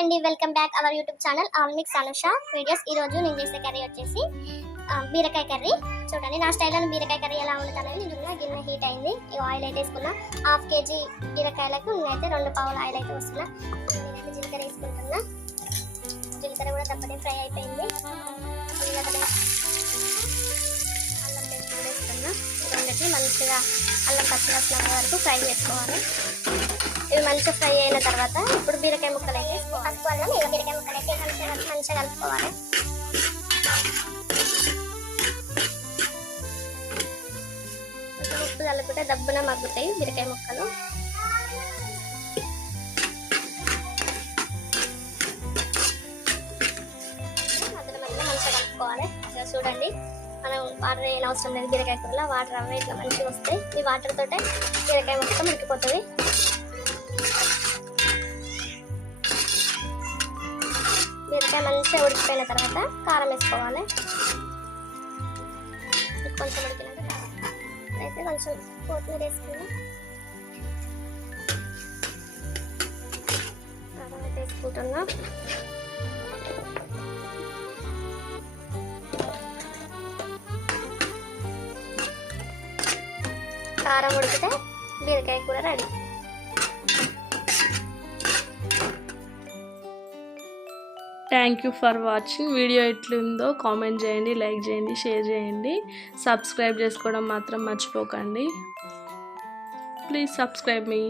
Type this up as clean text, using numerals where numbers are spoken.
అండి, welcome back our YouTube channel all mix Anusha videos. ఈ రోజు నేను చేసే కర్రీ వచ్చేసి బీరకాయ కర్రీ. చూడండి నా స్టైల్లో బీరకాయ కర్రీ ఎలా ఉంటుందని. నేను గిన్నె హీట్ అయింది, ఈ ఆయిల్ అయితే వేసుకున్నా. 1/2 kg బీరకాయలకు నేనైతే 2 పావుల ఆయిల్ అయితే వస్తున్నా. నేనైతే జీలకర్ర వేసుకుంటున్నా. జీలకర్ర కూడా తప్పదే ఫ్రై అయిపోయింది. అల్లం పేస్ట్ కూడా వేసుకున్నా. రెండింటిని మంచిగా అల్లం పచ్చి వాసన వరకు ఫ్రై చేసుకోవాలి. ఇవి మంచిగా ఫ్రై అయిన తర్వాత ఇప్పుడు బీరకాయ ముక్కలు అయితే పసుపు అల్లం బీరకాయ ముక్కలు అయితే మంచిగా కలుపుకోవాలి. ఉప్పు కలుపుకుంటే దబ్బున మగ్గుతాయి బీరకాయ ముక్కలు. మధ్యలో మంచిగా కలుపుకోవాలి. చూడండి, మనం వాటర్ ఏం అవసరం లేదు. బీరకాయ కూరలో వాటర్ అవి ఇట్లా మంచిగా వస్తాయి. ఈ వాటర్ తోటే బీరకాయ మొత్తం ఉడికిపోతుంది. బీరకాయ మంచిగా ఉడికిపోయిన తర్వాత కారం వేసుకోవాలి. కొంచెం ఉడికినాక కారం అయితే కొంచెం కొత్తిమీర వేసుకుని కారం అయితే వేసుకుంటున్నా. కారం ఉడికితే బీరకాయ కూర ready. Thank you for watching. Video ఎట్లుందో కామెంట్ చేయండి, లైక్ చేయండి, షేర్ చేయండి. సబ్స్క్రైబ్ చేసుకోవడం మాత్రం మర్చిపోకండి. Please subscribe me.